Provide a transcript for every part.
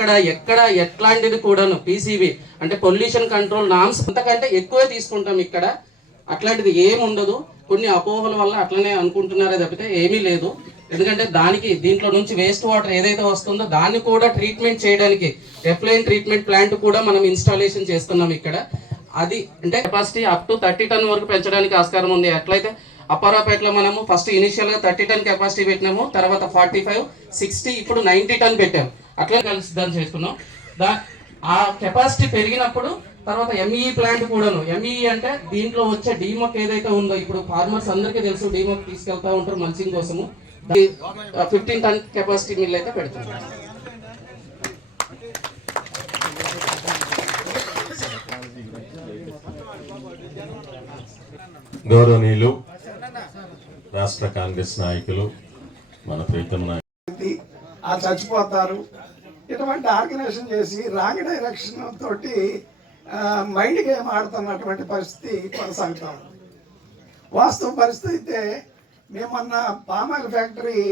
ఇక్కడ ఎక్కడ ఎట్లాంటిది కూడాను పీసీబీ అంటే పొల్యూషన్ కంట్రోల్ నామ్స్ అంతకంటే ఎక్కువే తీసుకుంటాం ఇక్కడ. అట్లాంటిది ఏమి ఉండదు కొన్ని అపోహల వల్ల అట్లనే అనుకుంటున్నారే తప్పితే ఏమీ లేదు. ఎందుకంటే దానికి దీంట్లో నుంచి వేస్ట్ వాటర్ ఏదైతే వస్తుందో దాన్ని కూడా ట్రీట్మెంట్ చేయడానికి ఎఫ్లైన్ ట్రీట్మెంట్ ప్లాంట్ కూడా మనం ఇన్స్టాలేషన్ చేస్తున్నాం ఇక్కడ. అది అంటే capacity up to thirty ton వరకు పెంచడానికి ఆస్కారం ఉంది. ఎట్లయితే అప్పారాపేటలో మనము ఫస్ట్ ఇనిషియల్గా థర్టీ టన్ కెపాసిటీ పెట్టినాము. తర్వాత ఫార్టీ ఫైవ్ సిక్స్టీ ఇప్పుడు నైన్టీ టన్ పెట్టాము అట్లా కలిసి దాన్ని చేసుకున్నాం దా ఆ కెపాసిటీ పెరిగినప్పుడు తర్వాత ఎంఈ ప్లాంట్ కూడాను. ఎంఈ అంటే దీంట్లో వచ్చే డీమోక్ ఏదైతే ఉందో ఇప్పుడు ఫార్మర్స్ అందరికీ తెలుసు డీమోక్ తీసుకెళ్తా ఉంటారు మల్చింగ్ కోసము. ఫిఫ్టీన్ టన్ కెపాసిటీ మిల్ అయితే పెడుతున్నాం. గౌరవనీయులు రాష్ట్ర కాంగ్రెస్ నాయకులు మన ప్రీతం నాయకులు. ఆ చచ్చిపోతారు. ఇటువంటి ఆర్గనైజేషన్ చేసి రాంగ్ డైరెక్షన్ తోటి మైండ్ గేమ్ ఆడుతున్నటువంటి పరిస్థితి కొనసాగుతా ఉంది. వాస్తవ పరిస్థితి అయితే మేమన్న పామాయిల్ ఫ్యాక్టరీ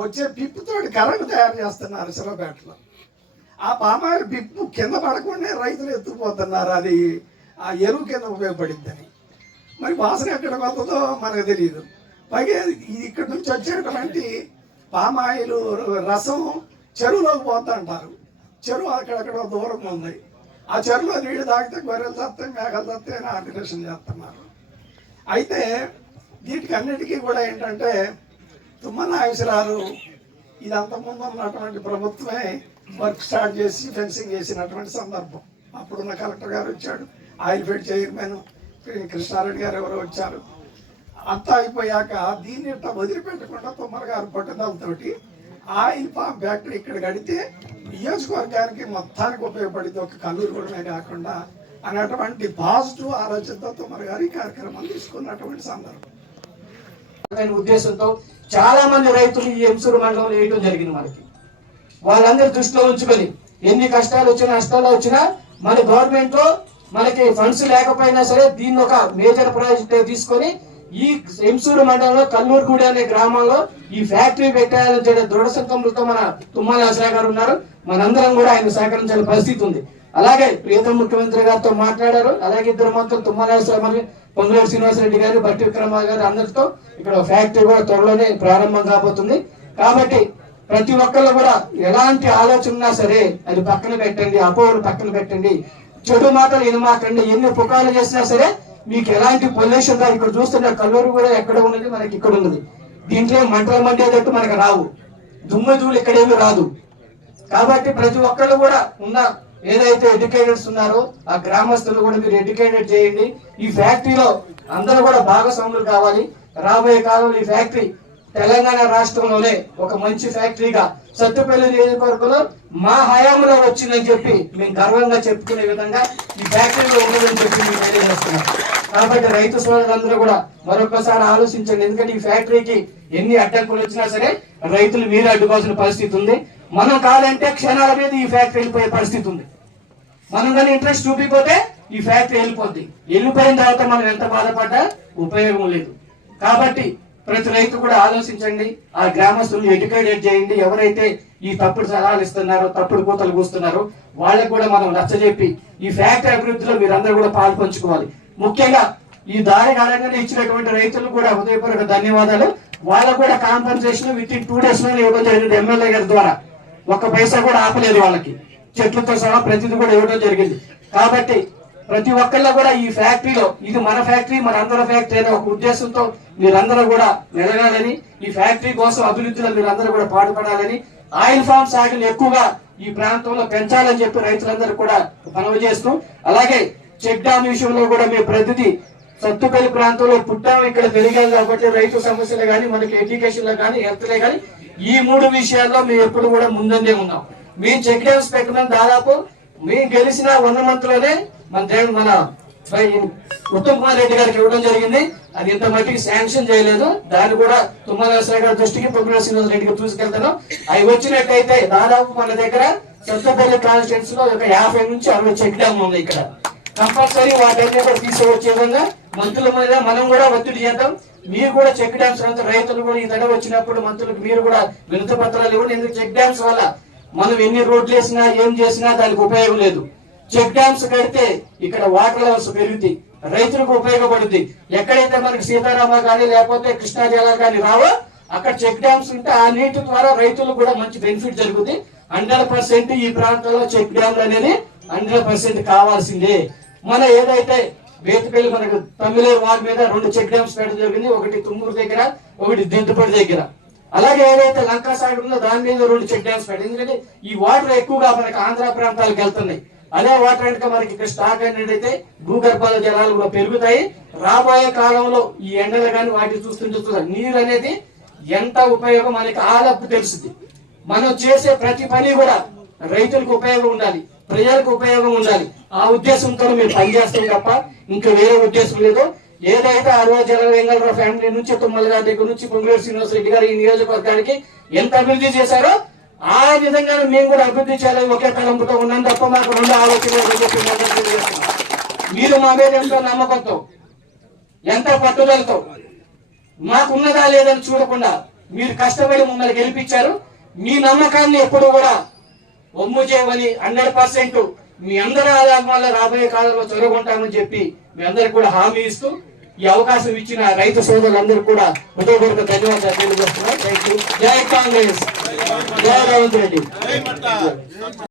వచ్చే పిప్పుతోటి కరెంట్ తయారు చేస్తున్నారు సిరపేటలో ఆ పామాయిల్ పిప్పు కింద పడకుండా రైతులు ఎత్తుకుపోతున్నారు. అది ఆ ఎరువు కింద ఉపయోగపడిద్దని. మరి వాసన ఎక్కడ వస్తుందో మనకు తెలియదు పైగా ఇది ఇక్కడ నుంచి వచ్చేటువంటి పామాయిలు రసం చెరువులోకి పోతా అంటారు చెరువు అక్కడక్కడ దూరంగా ఉంది. ఆ చెరువులో నీళ్ళు తాగితే గొర్రెలు తత్తాయి మేకలు తత్తాయి అని ఆర్డినేషన్ చేస్తున్నారు. అయితే వీటికి అన్నిటికీ కూడా ఏంటంటే తుమ్మనాయసరాలు నాగేశ్వరాలు ఇది అంతకుముందు ఉన్నటువంటి ప్రభుత్వమే వర్క్ స్టార్ట్ చేసి ఫెన్సింగ్ చేసినటువంటి సందర్భం. అప్పుడున్న కలెక్టర్ గారు వచ్చాడు. ఆయిల్ ఫీల్డ్ చైర్మన్ కృష్ణారెడ్డి గారు ఎవరో వచ్చారు. అంతా అయిపోయాక దీన్ని ఇట్లా వదిలిపెట్టకుండా తుమ్మల గారు పట్టుదలతోటి ఆయిల్ పామ్ ఫ్యాక్టరీ ఇక్కడ కడితే నియోజకవర్గానికి మొత్తానికి ఉపయోగపడింది ఒక కల్లూరు కూడా కాకుండా అనేటువంటి పాజిటివ్ ఆలోచనతో తుమ్మల గారు ఈ కార్యక్రమం తీసుకున్నటువంటి సందర్భం. అనే ఉద్దేశంతో చాలా మంది రైతులు ఈ ఎంసూరు మండలం వేయటం జరిగింది మనకి. వాళ్ళందరి దృష్టిలో ఉంచుకొని ఎన్ని కష్టాలు వచ్చినా నష్టాలు వచ్చినా మన గవర్నమెంట్లో మనకి ఫండ్స్ లేకపోయినా సరే దీన్ని ఒక మేజర్ ప్రాజెక్ట్ తీసుకొని ఈ ఎంసూరు మండలంలో కల్లూరుగూడి అనే గ్రామంలో ఈ ఫ్యాక్టరీ పెట్టాలని చెప్పే దృఢ సంకల్పంతో మన తుమ్మల ఆశ్రా గారు ఉన్నారు. మనందరం కూడా ఆయన సహకరించాల పరిస్థితి ఉంది. అలాగే ప్రియతమ ముఖ్యమంత్రి గారితో మాట్లాడారు. అలాగే ఇద్దరు మంత్రులు తుమ్మల ఆశ్రా పొంగులేరు శ్రీనివాసరెడ్డి గారు బట్టి విక్రమ గారు అందరితో ఇక్కడ ఫ్యాక్టరీ కూడా త్వరలోనే ప్రారంభం కాబోతుంది. కాబట్టి ప్రతి ఒక్కళ్ళు కూడా ఎలాంటి ఆలోచన సరే అది పక్కన పెట్టండి అపోహలు పక్కన పెట్టండి. చెడు మాటలు ఎనమాకండి ఎన్ని పుకాలు చేసినా సరే మీకు ఎలాంటి పొల్యూషన్ రా? ఇక్కడ చూస్తున్న కల్లూరు కూడా ఎక్కడ ఉన్నది? మనకి ఇక్కడ ఉన్నది. దీంట్లో మంటలు మండేటట్టు మనకు రావు. దుమ్ము ధూళి ఇక్కడేమి రాదు. కాబట్టి ప్రతి ఒక్కళ్ళు కూడా ఉన్న ఏదైతే ఎడ్యుకేటెడ్స్ ఉన్నారో ఆ గ్రామస్తులు కూడా మీరు ఎడ్యుకేటెడ్ చేయండి. ఈ ఫ్యాక్టరీలో అందరూ కూడా భాగస్వాములు కావాలి. రాబోయే కాలంలో ఈ ఫ్యాక్టరీ తెలంగాణ రాష్ట్రంలోనే ఒక మంచి ఫ్యాక్టరీగా సత్తుపల్లి నియోజకవర్గంలో మా హయాంలో వచ్చిందని చెప్పి మేము గర్వంగా చెప్పుకునే విధంగా ఈ ఫ్యాక్టరీలో ఉన్నదని చెప్పి మేము తెలియజేస్తున్నాం. కాబట్టి రైతు సోదరులందరూ కూడా మరొకసారి ఆలోచించండి. ఎందుకంటే ఈ ఫ్యాక్టరీకి ఎన్ని అడ్డంకులు వచ్చినా సరే రైతులు మీరే అడ్డుకోవాల్సిన పరిస్థితి ఉంది. మనం కాదంటే క్షణాల మీద ఈ ఫ్యాక్టరీ వెళ్ళిపోయే పరిస్థితి ఉంది. మనం కానీ ఇంట్రెస్ట్ చూపిపోతే ఈ ఫ్యాక్టరీ వెళ్ళిపోద్ది. వెళ్ళిపోయిన తర్వాత మనం ఎంత బాధపడ్డా ఉపయోగం లేదు. కాబట్టి ప్రతి రైతు కూడా ఆలోచించండి ఆ గ్రామస్తులను ఎడ్యుకేటెడ్ చేయండి. ఎవరైతే ఈ తప్పుడు సలహాలు ఇస్తున్నారో తప్పుడు కూతలు కూస్తున్నారో వాళ్ళకి కూడా మనం నచ్చజెప్పి ఈ ఫ్యాక్టరీ అభివృద్ధిలో మీరందరూ కూడా పాలు పంచుకోవాలి. ముఖ్యంగా ఈ దారి కాలంగానే ఇచ్చినటువంటి రైతులు కూడా హృదయపూర్వక ధన్యవాదాలు. వాళ్ళకు కూడా కాంపన్సేషన్ విత్ ఇన్ టూ డేస్లోనే ఇవ్వడం జరిగింది ఎమ్మెల్యే గారి ద్వారా. ఒక్క పైసా కూడా ఆపలేదు వాళ్ళకి. చెట్లతో సహా ప్రతిదీ కూడా ఇవ్వడం జరిగింది. కాబట్టి ప్రతి ఒక్కళ్ళ కూడా ఈ ఫ్యాక్టరీలో ఇది మన ఫ్యాక్టరీ మన అందరి ఫ్యాక్టరీ అనే ఒక ఉద్దేశంతో మీరందరూ కూడా మెలగాలని ఈ ఫ్యాక్టరీ కోసం అభివృద్ధిలో మీరందరూ కూడా పాటుపడాలని ఆయిల్ ఫామ్ సాగులు ఎక్కువగా ఈ ప్రాంతంలో పెంచాలని చెప్పి రైతులందరూ కూడా మనవి చేస్తూ అలాగే చెక్ డ్యామ్ విషయంలో కూడా మేము ప్రతిదీ సత్తుపల్లి ప్రాంతంలో పుట్టాం ఇక్కడ పెరిగాం కాబట్టి రైతు సమస్యలు కానీ మనకి ఎడ్యుకేషన్లో కానీ హెల్త్లే కానీ ఈ మూడు విషయాల్లో మేము ఎప్పుడు కూడా ముందందే ఉన్నాం. మేము చెక్ డ్యామ్స్ పెట్టడం దాదాపు మేము గెలిచిన వంద మంత్లోనే మన దేవుడు మన ఉత్తమ్ కుమార్ రెడ్డి గారికి ఇవ్వడం జరిగింది. అది ఇంత మట్టికి శాంక్షన్ చేయలేదు. దాన్ని కూడా తుమ్మరాశ్వర గారి దృష్టికి పొగ్గుల శ్రీనివాస రెడ్డికి తీసుకెళ్తాను అవి వచ్చినట్టయితే దాదాపు మన దగ్గర సత్తపల్లి కాన్స్టిట్యూన్స్లో ఒక యాభై నుంచి అరవై చెక్ డ్యామ్ ఉంది ఇక్కడ. కంపల్సరీ వాటన్నీ కూడా తీసుకువచ్చే విధంగా? మంత్రుల మీద మనం కూడా ఒత్తిడి చేద్దాం. మీరు కూడా చెక్ డ్యామ్స్ అంతా రైతులు కూడా ఈ తడ వచ్చినప్పుడు మంత్రులకు మీరు కూడా వినతి పత్రాలు ఇవ్వండి. ఎందుకు? చెక్ డ్యామ్స్ వల్ల మనం ఎన్ని రోడ్లు వేసినా ఏం చేసినా దానికి ఉపయోగం లేదు. చెక్ డ్యామ్స్ కడితే ఇక్కడ వాటర్ లెవెల్స్ పెరుగుతాయి రైతులకు ఉపయోగపడుతుంది ఎక్కడైతే మనకి సీతారామ కానీ లేకపోతే కృష్ణా జలాలు కానీ రావో అక్కడ చెక్ డ్యామ్స్ ఉంటే ఆ నీటి ద్వారా రైతులకు కూడా మంచి బెనిఫిట్ జరుగుతుంది హండ్రెడ్ పర్సెంట్ ఈ ప్రాంతంలో చెక్ డ్యామ్లు అనేది హండ్రెడ్ పర్సెంట్ కావాల్సిందే. మన ఏదైతే బేతపల్లి మనకు తమిళేరు వాగ్ మీద రెండు చెక్ డ్యామ్స్ పెట్టడం జరిగింది ఒకటి తుమ్మూరు దగ్గర ఒకటి దిద్దుపడి దగ్గర. అలాగే ఏదైతే లంకా సాగర్ ఉందో దాని మీద రెండు చెక్ డ్యామ్స్ పెట్టారు ఎందుకంటే ఈ వాటర్ ఎక్కువగా మనకి ఆంధ్ర ప్రాంతాలకు వెళ్తున్నాయి. అదే వాటర్ అంటే మనకి ఇక్కడ స్టాక్ అనేటైతే భూగర్భాల జలాలు కూడా పెరుగుతాయి. రాబోయే కాలంలో ఈ ఎండలు కానీ వాటిని చూస్తుంటే చూస్తారు? నీరు అనేది ఎంత ఉపయోగం? మనకి ఆలప్పు తెలుస్తుంది. మనం చేసే ప్రతి పని కూడా రైతులకు ఉపయోగం ఉండాలి. ప్రజలకు ఉపయోగం ఉండాలి. ఆ ఉద్దేశంతో మేము పనిచేస్తాం తప్ప ఇంకా వేరే ఉద్దేశం లేదు. ఏదైతే ఆ రోజు జల వెంగళరావు ఫ్యామిలీ నుంచి తుమ్మల గారి దగ్గర నుంచి పొంగులేరు శ్రీనివాస రెడ్డి గారు ఈ నియోజకవర్గానికి ఎంత అభివృద్ధి చేశారో ఆ విధంగా మేము కూడా అభివృద్ధి చేయాలని ఒకే తలంపుతో ఉన్నాం తప్ప మాకు రెండు ఆలోచన చెప్పి మీరు మా మీద ఎంతో నమ్మకంతో ఎంత పట్టుదలతో మాకున్నదా లేదని చూడకుండా మీరు కష్టపడి మమ్మల్ని గెలిపించారు. మీ నమ్మకాన్ని ఎప్పుడు కూడా ఒమ్ము చేయమని హండ్రెడ్ పర్సెంట్ మీ అందరి ఆదాయం వల్ల రాబోయే కాలంలో చొరగొంటామని చెప్పి మీ అందరికి కూడా హామీ ఇస్తూ ఈ అవకాశం ఇచ్చిన రైతు సోదరులందరూ కూడా హృదయపూర్వక ధన్యవాదాలు తెలియజేస్తున్నారు థ్యాంక్ యూ జై కాంగ్రెస్. జై రేవంత్ రెడ్డి.